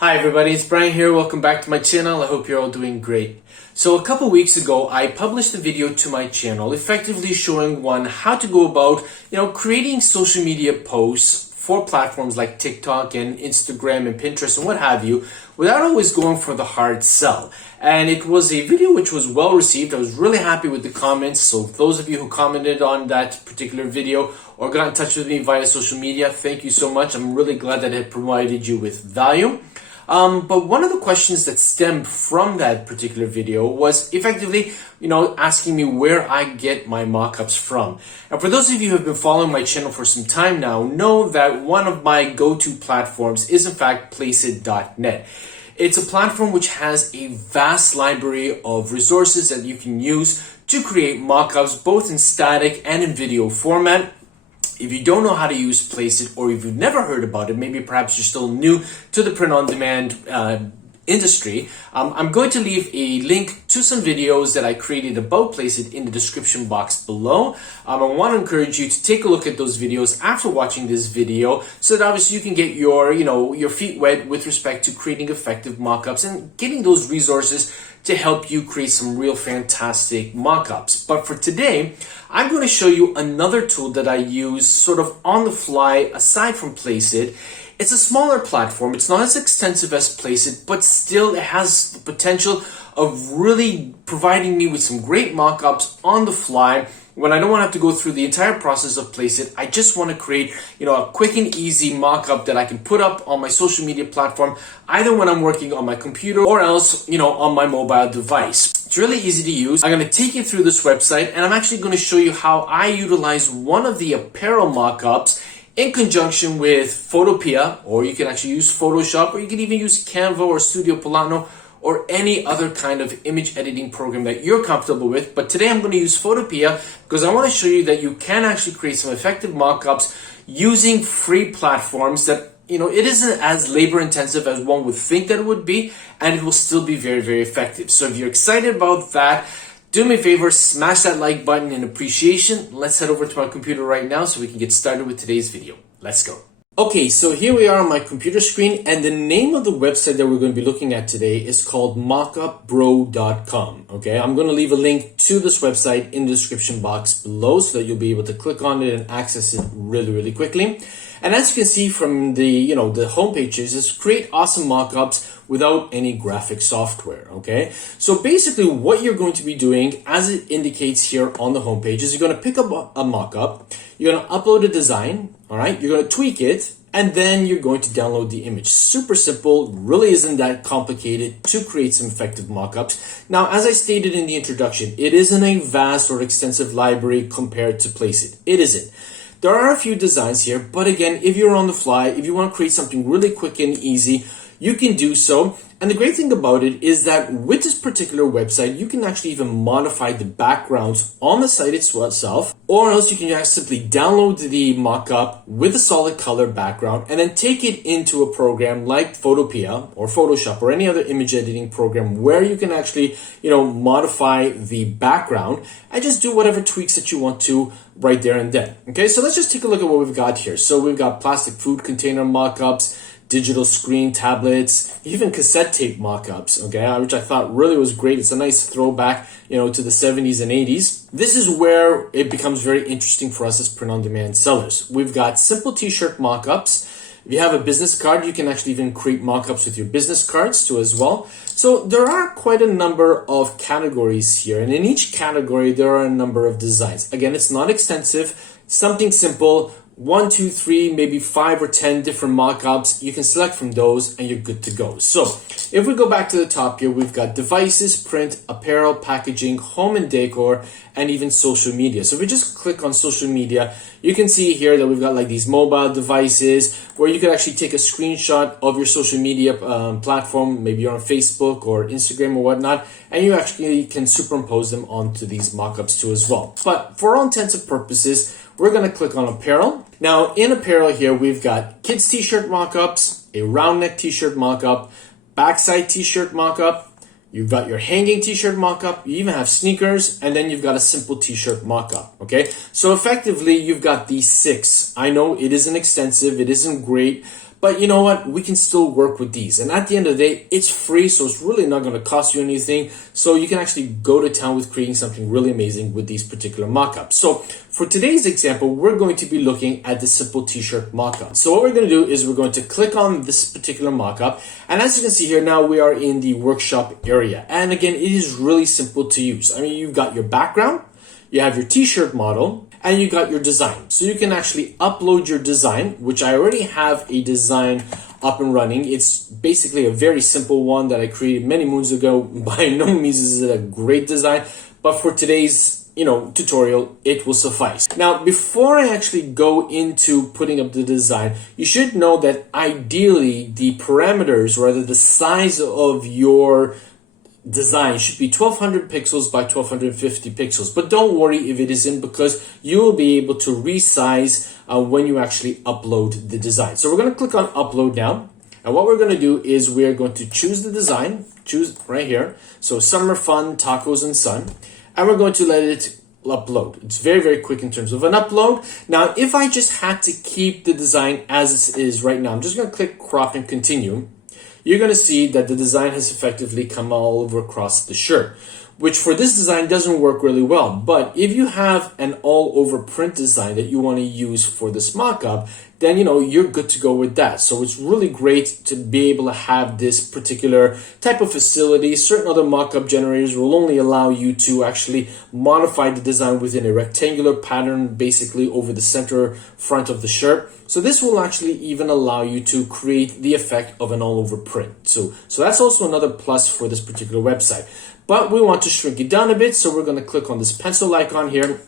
Hi everybody, it's Brian here. Welcome back to my channel. I hope you're all doing great. So a couple weeks ago, I published a video to my channel effectively showing how to go about, creating social media posts for platforms like TikTok and Instagram and Pinterest and what have you, without always going for the hard sell. And it was a video which was well received. I was really happy with the comments. So those of you who commented on that particular video or got in touch with me via social media, thank you so much. I'm really glad that it provided you with value. But one of the questions that stemmed from that particular video was effectively, asking me where I get my mockups from. And for those of you who have been following my channel for some time now, know that one of my go-to platforms is in fact Placeit.net. It's a platform which has a vast library of resources that you can use to create mockups, both in static and in video format. If you don't know how to use Placeit, or if you've never heard about it, maybe perhaps you're still new to the print-on-demand industry, I'm going to leave a link to some videos that I created about Placeit in the description box below. I want to encourage you to take a look at those videos after watching this video, so that obviously you can get your feet wet with respect to creating effective mockups and getting those resources to help you create some real fantastic mockups. But for today, I'm going to show you another tool that I use sort of on the fly aside from Placeit. It's a smaller platform. It's not as extensive as Placeit, but still it has the potential of really providing me with some great mockups on the fly. When I don't want to have to go through the entire process of Placeit, I just want to create, a quick and easy mockup that I can put up on my social media platform, either when I'm working on my computer or else, on my mobile device. It's really easy to use. I'm going to take you through this website, and I'm actually going to show you how I utilize one of the apparel mockups in conjunction with Photopea, or you can actually use Photoshop, or you can even use Canva or Studio Polano, or any other kind of image editing program that you're comfortable with. But today I'm going to use Photopea because I want to show you that you can actually create some effective mockups using free platforms that, it isn't as labor intensive as one would think that it would be, and it will still be very, very effective. So if you're excited about that, do me a favor, smash that like button in appreciation. Let's head over to my computer right now so we can get started with today's video. Let's go. Okay, so here we are on my computer screen, and the name of the website that we're going to be looking at today is called MockupBro.com. Okay, I'm going to leave a link to this website in the description box below so that you'll be able to click on it and access it really, really quickly. And as you can see from the home pages, is create awesome mockups without any graphic software. Okay, so basically what you're going to be doing, as it indicates here on the home page, is you're going to pick up a mockup, you're going to upload a design, all right, you're going to tweak it, and then you're going to download the image. Super simple, really isn't that complicated to create some effective mockups. Now, as I stated in the introduction, it isn't a vast or extensive library compared to Placeit. It isn't. There are a few designs here, but again, if you're on the fly, if you want to create something really quick and easy, you can do so. And the great thing about it is that with this particular website, you can actually even modify the backgrounds on the site itself, or else you can just simply download the mockup with a solid color background and then take it into a program like Photopea or Photoshop or any other image editing program where you can actually, modify the background and just do whatever tweaks that you want to right there and then. Okay, so let's just take a look at what we've got here. So we've got plastic food container mockups, digital screen tablets, even cassette tape mockups, okay, which I thought really was great. It's a nice throwback, to the 70s and 80s. This is where it becomes very interesting for us as print-on-demand sellers. We've got simple t-shirt mockups. If you have a business card, you can actually even create mockups with your business cards too as well. So there are quite a number of categories here, and in each category, there are a number of designs. Again, it's not extensive, something simple. 1, 2, 3, maybe 5 or 10 different mockups. You can select from those and you're good to go. So if we go back to the top here, we've got devices, print, apparel, packaging, home and decor, and even social media. So if we just click on social media, you can see here that we've got like these mobile devices where you can actually take a screenshot of your social media platform. Maybe you're on Facebook or Instagram or whatnot, and you actually can superimpose them onto these mockups too as well. But for all intents and purposes, we're going to click on apparel. Now in apparel here, we've got kids t-shirt mockups, a round neck t-shirt mockup, backside t-shirt mockup, You've got your hanging t-shirt mock-up, you even have sneakers, and then you've got a simple t-shirt mock-up, okay? So effectively, you've got these 6. I know it isn't extensive, it isn't great, But you know what? We can still work with these. And at the end of the day, it's free, so it's really not going to cost you anything. So you can actually go to town with creating something really amazing with these particular mockups. So for today's example, we're going to be looking at the simple t-shirt mockup. So what we're going to do is we're going to click on this particular mockup. And as you can see here, now we are in the workshop area. And again, it is really simple to use. I mean, you've got your background, you have your t-shirt model, and you got your design. So you can actually upload your design, which I already have a design up and running. It's basically a very simple one that I created many moons ago. By no means is it a great design, but for today's tutorial, it will suffice. Now, before I actually go into putting up the design, you should know that ideally the parameters, or rather the size of your design should be 1200 pixels by 1250 pixels, but don't worry if it isn't, because you will be able to resize when you actually upload the design. So we're going to click on upload now, and what we're going to do is we're going to choose the design, choose right here, so summer fun, tacos and sun, and we're going to let it upload. It's very, very quick in terms of an upload. Now, if I just had to keep the design as it is right now, I'm just going to click crop and continue. You're going to see that the design has effectively come all over across the shirt, which for this design doesn't work really well. But if you have an all over print design that you want to use for this mockup, then you're good to go with that. So it's really great to be able to have this particular type of facility. Certain other mockup generators will only allow you to actually modify the design within a rectangular pattern, basically over the center front of the shirt. So this will actually even allow you to create the effect of an all over print. So that's also another plus for this particular website. But we want to shrink it down a bit, so we're going to click on this pencil icon here.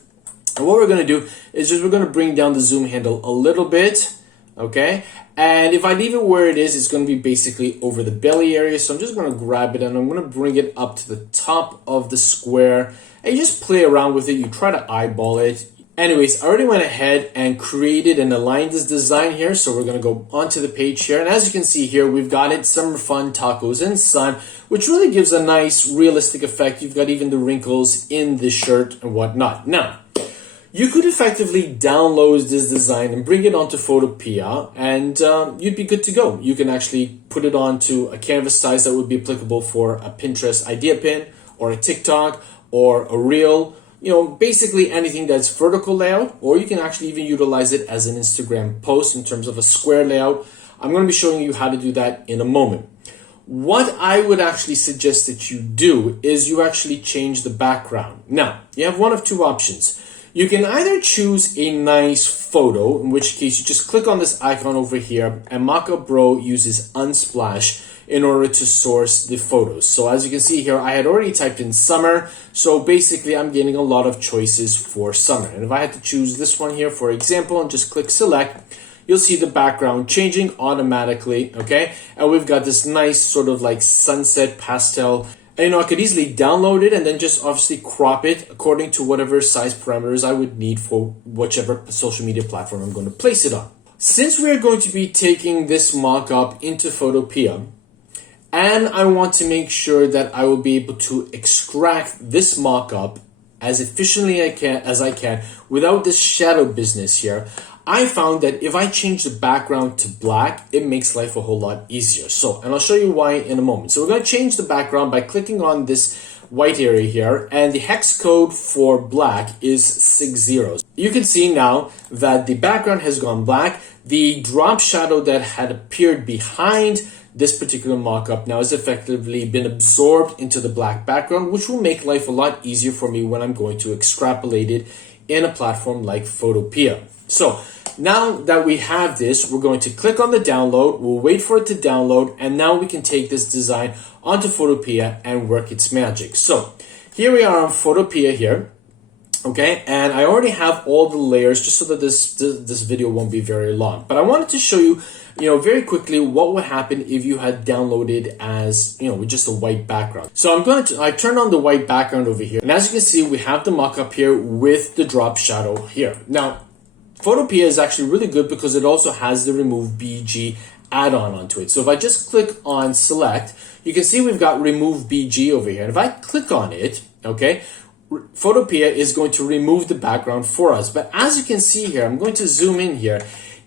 And what we're going to do is just we're going to bring down the zoom handle a little bit, okay? And if I leave it where it is, it's going to be basically over the belly area. So I'm just going to grab it and I'm going to bring it up to the top of the square. And you just play around with it. You try to eyeball it. Anyways, I already went ahead and created and aligned this design here. So we're going to go onto the page here. And as you can see here, we've got it, summer fun, tacos and sun, which really gives a nice realistic effect. You've got even the wrinkles in the shirt and whatnot. Now, you could effectively download this design and bring it onto Photopea, and you'd be good to go. You can actually put it onto a canvas size that would be applicable for a Pinterest idea pin or a TikTok or a reel, basically anything that's vertical layout, or you can actually even utilize it as an Instagram post in terms of a square layout. I'm going to be showing you how to do that in a moment. What I would actually suggest that you do is you actually change the background. Now, you have one of two options. You can either choose a nice photo, in which case you just click on this icon over here, and MockupBro uses Unsplash in order to source the photos. So as you can see here, I had already typed in summer, so basically I'm getting a lot of choices for summer. And if I had to choose this one here, for example, and just click select, you'll see the background changing automatically, okay? And we've got this nice sort of like sunset pastel. And I could easily download it and then just obviously crop it according to whatever size parameters I would need for whichever social media platform I'm going to place it on. Since we are going to be taking this mockup into Photopea, and I want to make sure that I will be able to extract this mockup as efficiently as I can without this shadow business here, I found that if I change the background to black, it makes life a whole lot easier. And I'll show you why in a moment. So we're going to change the background by clicking on this white area here, and the hex code for black is 60. You can see now that the background has gone black. The drop shadow that had appeared behind this particular mockup now has effectively been absorbed into the black background, which will make life a lot easier for me when I'm going to extrapolate it in a platform like Photopea. So now that we have this, we're going to click on the download, we'll wait for it to download, and now we can take this design onto Photopea and work its magic. So here we are on Photopea here, okay, and I already have all the layers just so that this video won't be very long. But I wanted to show you, very quickly what would happen if you had downloaded as, with just a white background. So I turned on the white background over here, and as you can see, we have the mockup here with the drop shadow here. Now, Photopea is actually really good because it also has the remove BG add-on onto it. So if I just click on select, you can see we've got remove BG over here. And if I click on it, okay, Photopea is going to remove the background for us. But as you can see here, I'm going to zoom in here.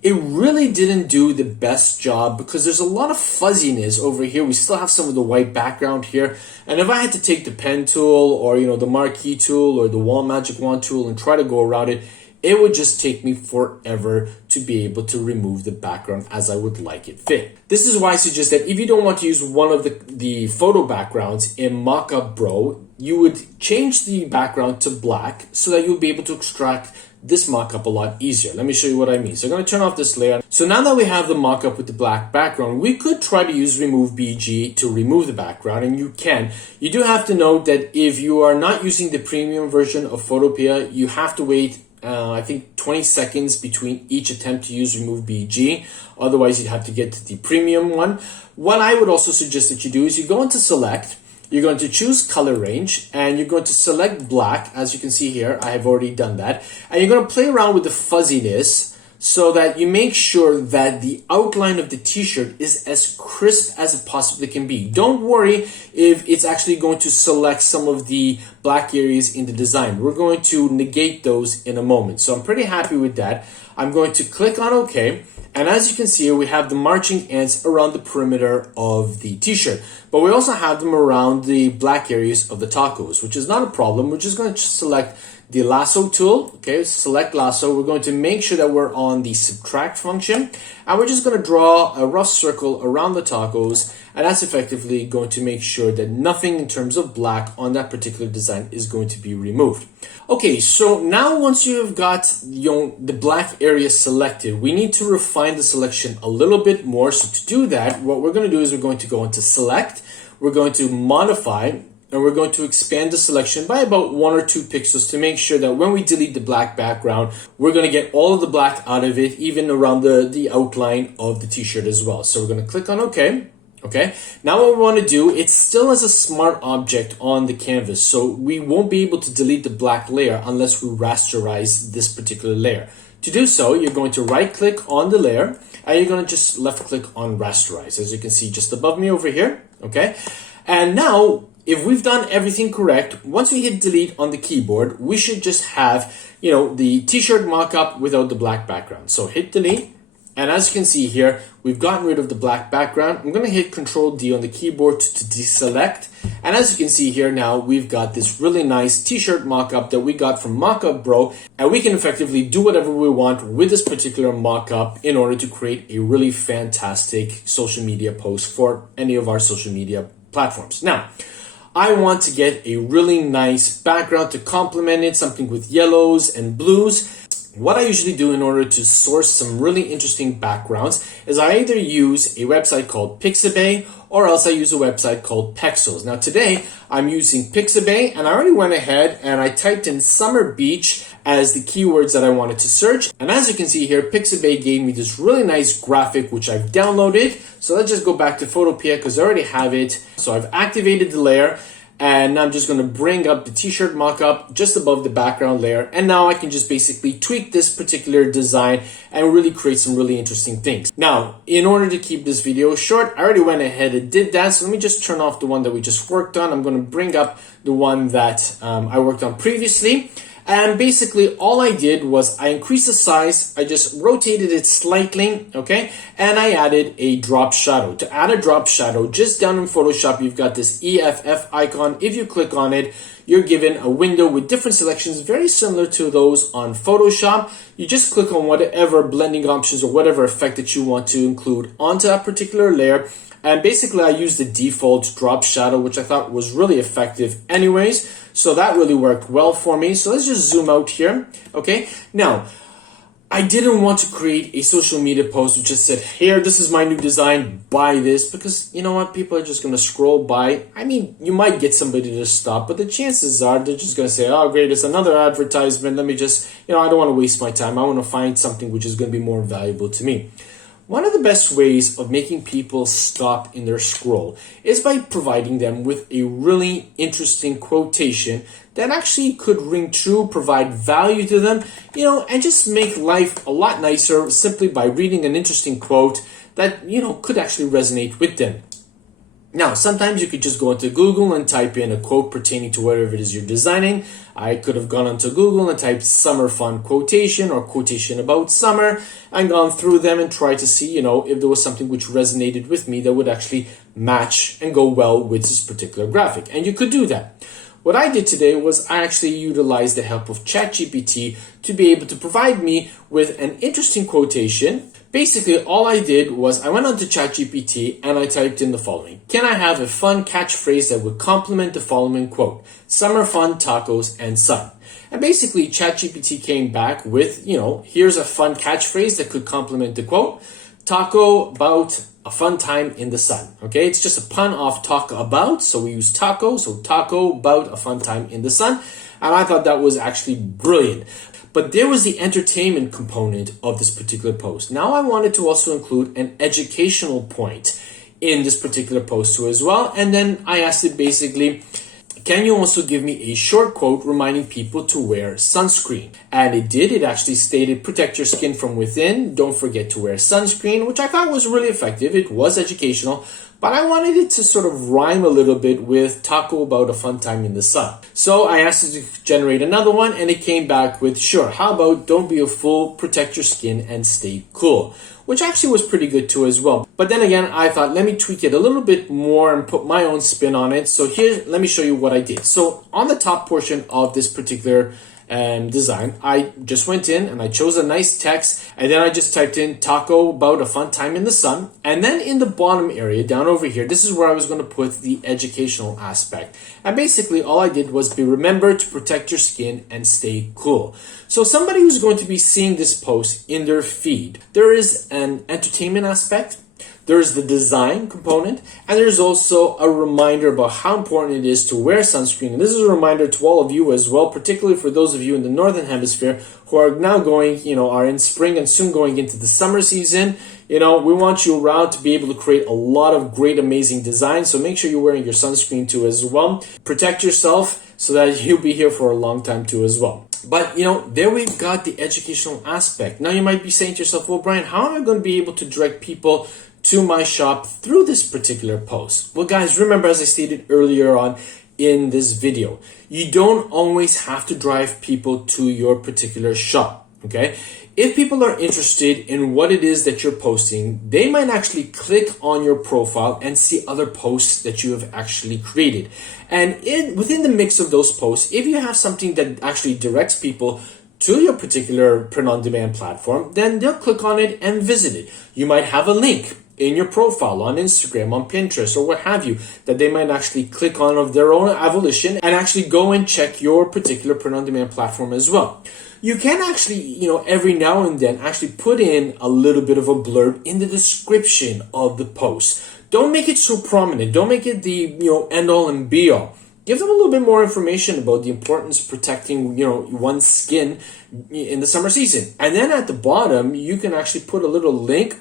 it really didn't do the best job because there's a lot of fuzziness over here. We still have some of the white background here. And if I had to take the pen tool or, the marquee tool or the wall magic wand tool and try to go around it, it would just take me forever to be able to remove the background as I would like it fit. This is why I suggest that if you don't want to use one of the photo backgrounds in MockupBro, you would change the background to black so that you'll be able to extract this mockup a lot easier. Let me show you what I mean. So I'm going to turn off this layer. So now that we have the mockup with the black background, we could try to use remove BG to remove the background, and you can. You do have to note that if you are not using the premium version of Photopea, you have to wait I think 20 seconds between each attempt to use remove BG. Otherwise, you'd have to get to the premium one. What I would also suggest that you do is you go into select, you're going to choose color range, and you're going to select black. As you can see here, I have already done that. And you're going to play around with the fuzziness so that you make sure that the outline of the t-shirt is as crisp as it possibly can be. Don't worry if it's actually going to select some of the black areas in the design. We're going to negate those in a moment. So I'm pretty happy with that. I'm going to click on OK. And as you can see here, we have the marching ants around the perimeter of the t-shirt. But we also have them around the black areas of the tacos, which is not a problem. We're just going to select the lasso tool. Okay, select lasso. We're going to make sure that we're on the subtract function. And we're just going to draw a rough circle around the tacos. And that's effectively going to make sure that nothing in terms of black on that particular design is going to be removed. Okay, so now once you've got the black area selected, we need to refine the selection a little bit more. So to do that, what we're going to do is we're going to go into select, we're going to modify, and we're going to expand the selection by about 1 or 2 pixels to make sure that when we delete the black background, we're going to get all of the black out of it, even around the outline of the t-shirt as well. So we're going to click on OK. Okay, now what we want to do, it still has a smart object on the canvas, so we won't be able to delete the black layer unless we rasterize this particular layer. To do so, you're going to right click on the layer and you're going to just left click on rasterize, as you can see just above me over here. Okay, and now if we've done everything correct, once we hit delete on the keyboard, we should just have the t-shirt mockup without the black background. So hit delete. And as you can see here, we've gotten rid of the black background. I'm going to hit Control D on the keyboard to deselect. And as you can see here now, we've got this really nice t-shirt mockup that we got from MockupBro. And we can effectively do whatever we want with this particular mockup in order to create a really fantastic social media post for any of our social media platforms. Now, I want to get a really nice background to complement it, something with yellows and blues. What I usually do in order to source some really interesting backgrounds is I either use a website called Pixabay or else I use a website called Pexels. Now today I'm using Pixabay, and I already went ahead and I typed in summer beach as the keywords that I wanted to search. And as you can see here, Pixabay gave me this really nice graphic which I've downloaded. So let's just go back to Photopea because I already have it. So I've activated the layer. And I'm just going to bring up the t-shirt mockup just above the background layer. And now I can just basically tweak this particular design and really create some really interesting things. Now, in order to keep this video short, I already went ahead and did that. So let me just turn off the one that we just worked on. I'm going to bring up the one that I worked on previously. And basically all I did was I increased the size, I just rotated it slightly, okay? And I added a drop shadow. To add a drop shadow, just down in Photoshop, you've got this EFF icon. If you click on it, you're given a window with different selections, very similar to those on Photoshop. You just click on whatever blending options or whatever effect that you want to include onto that particular layer. And basically I used the default drop shadow, which I thought was really effective anyways. So that really worked well for me. So let's just zoom out here. Okay. Now, I didn't want to create a social media post which just said, here, this is my new design, buy this, because you know what? People are just going to scroll by. I mean, you might get somebody to stop, but the chances are they're just going to say, oh, great, it's another advertisement. Let me just, I don't want to waste my time. I want to find something which is going to be more valuable to me. One of the best ways of making people stop in their scroll is by providing them with a really interesting quotation that actually could ring true, provide value to them, and just make life a lot nicer simply by reading an interesting quote that, could actually resonate with them. Now, sometimes you could just go into Google and type in a quote pertaining to whatever it is you're designing. I could have gone onto Google and typed summer fun quotation or quotation about summer and gone through them and tried to see, if there was something which resonated with me that would actually match and go well with this particular graphic. And you could do that. What I did today was I actually utilized the help of ChatGPT to be able to provide me with an interesting quotation. Basically, all I did was I went onto ChatGPT and I typed in the following. Can I have a fun catchphrase that would complement the following quote? Summer fun, tacos, and sun. And basically, ChatGPT came back with, here's a fun catchphrase that could complement the quote. Taco about a fun time in the sun. Okay, it's just a pun off talk about. So we use taco. So taco about a fun time in the sun. And I thought that was actually brilliant. But there was the entertainment component of this particular post. Now I wanted to also include an educational point in this particular post too as well. And then I asked it basically, can you also give me a short quote reminding people to wear sunscreen? And it did. It actually stated, protect your skin from within. Don't forget to wear sunscreen, which I thought was really effective. It was educational, but I wanted it to sort of rhyme a little bit with taco about a fun time in the sun. So I asked it to generate another one and it came back with, sure, how about don't be a fool, protect your skin and stay cool, which actually was pretty good too as well. But then again, I thought, let me tweak it a little bit more and put my own spin on it. So here, let me show you what I did. So on the top portion of this particular design, I just went in and I chose a nice text and then I just typed in taco about a fun time in the sun. And then in the bottom area down over here, this is where I was going to put the educational aspect. And basically all I did was remember to protect your skin and stay cool. So somebody who's going to be seeing this post in their feed, there is an entertainment aspect, there's the design component, and there's also a reminder about how important it is to wear sunscreen. And this is a reminder to all of you as well, particularly for those of you in the Northern Hemisphere who are now going, are in spring and soon going into the summer season. We want you around to be able to create a lot of great, amazing designs. So make sure you're wearing your sunscreen too as well. Protect yourself so that you'll be here for a long time too as well. But, there we've got the educational aspect. Now you might be saying to yourself, well, Brian, how am I going to be able to direct people to my shop through this particular post? Well, guys, remember, as I stated earlier on in this video, you don't always have to drive people to your particular shop, okay? If people are interested in what it is that you're posting, they might actually click on your profile and see other posts that you have actually created. And within the mix of those posts, if you have something that actually directs people to your particular print-on-demand platform, then they'll click on it and visit it. You might have a link in your profile on Instagram, on Pinterest, or what have you, that they might actually click on of their own volition and actually go and check your particular print-on-demand platform as well. You can actually, every now and then actually put in a little bit of a blurb in the description of the post. Don't make it so prominent. Don't make it the, end all and be all. Give them a little bit more information about the importance of protecting, one's skin in the summer season. And then at the bottom, you can actually put a little link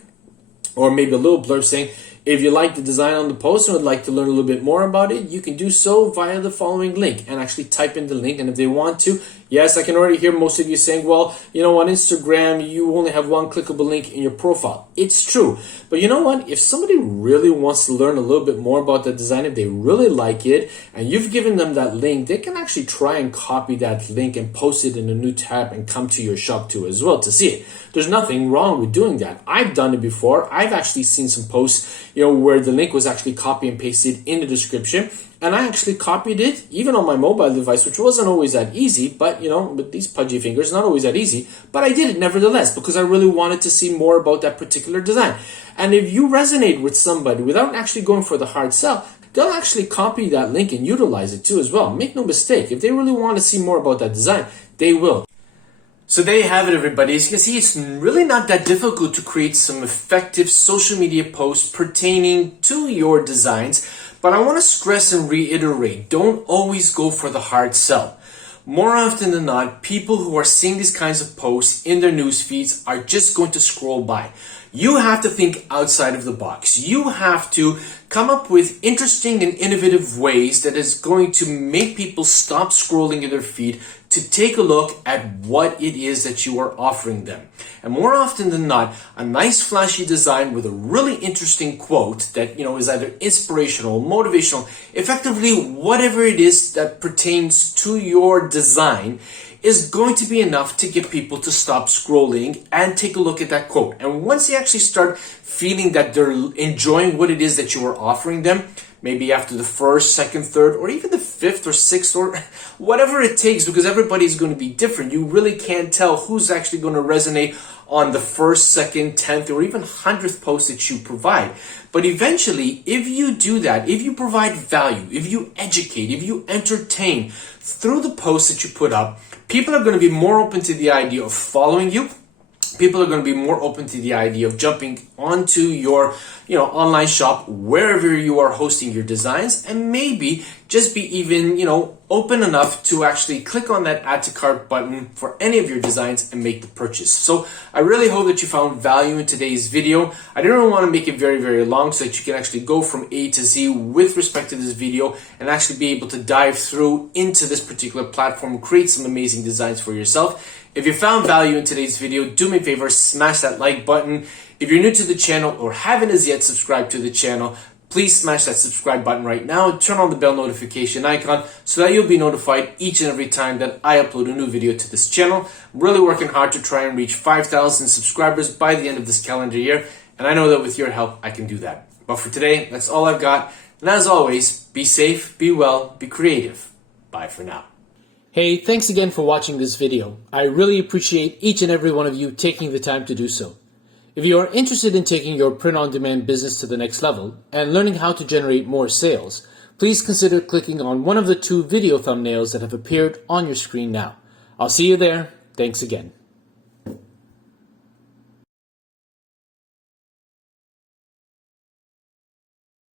or maybe a little blurb saying, if you like the design on the post and would like to learn a little bit more about it, you can do so via the following link and actually type in the link. And if they want to, yes, I can already hear most of you saying, well, on Instagram, you only have one clickable link in your profile. It's true. But you know what? If somebody really wants to learn a little bit more about the design, if they really like it, and you've given them that link, they can actually try and copy that link and post it in a new tab and come to your shop too as well to see it. There's nothing wrong with doing that. I've done it before. I've actually seen some posts, where the link was actually copy and pasted in the description. And I actually copied it, even on my mobile device, which wasn't always that easy, but, with these pudgy fingers, not always that easy. But I did it nevertheless, because I really wanted to see more about that particular design. And if you resonate with somebody without actually going for the hard sell, they'll actually copy that link and utilize it too as well. Make no mistake, if they really want to see more about that design, they will. So there you have it, everybody. As you can see, it's really not that difficult to create some effective social media posts pertaining to your designs. But I want to stress and reiterate, don't always go for the hard sell. More often than not, people who are seeing these kinds of posts in their news feeds are just going to scroll by. You have to think outside of the box. You have to come up with interesting and innovative ways that is going to make people stop scrolling in their feed to take a look at what it is that you are offering them. And more often than not, a nice flashy design with a really interesting quote that, is either inspirational, motivational, effectively whatever it is that pertains to your design is going to be enough to get people to stop scrolling and take a look at that quote. And once they actually start feeling that they're enjoying what it is that you are offering them, maybe after the first, second, third, or even the fifth or sixth, or whatever it takes, because everybody's going to be different. You really can't tell who's actually going to resonate on the first, second, 10th, or even 100th post that you provide. But eventually, if you do that, if you provide value, if you educate, if you entertain through the posts that you put up, people are going to be more open to the idea of following you. People are going to be more open to the idea of jumping onto your, online shop wherever you are hosting your designs, and maybe just be even, open enough to actually click on that add to cart button for any of your designs and make the purchase. So I really hope that you found value in today's video. I didn't want to make it very, very long so that you can actually go from A to Z with respect to this video and actually be able to dive through into this particular platform, create some amazing designs for yourself. If you found value in today's video, do me a favor, smash that like button. If you're new to the channel or haven't as yet subscribed to the channel, please smash that subscribe button right now. Turn on the bell notification icon so that you'll be notified each and every time that I upload a new video to this channel. I'm really working hard to try and reach 5,000 subscribers by the end of this calendar year, and I know that with your help, I can do that. But for today, that's all I've got. And as always, be safe, be well, be creative. Bye for now. Hey, thanks again for watching this video. I really appreciate each and every one of you taking the time to do so. If you are interested in taking your print-on-demand business to the next level and learning how to generate more sales, please consider clicking on one of the 2 video thumbnails that have appeared on your screen now. I'll see you there. Thanks again.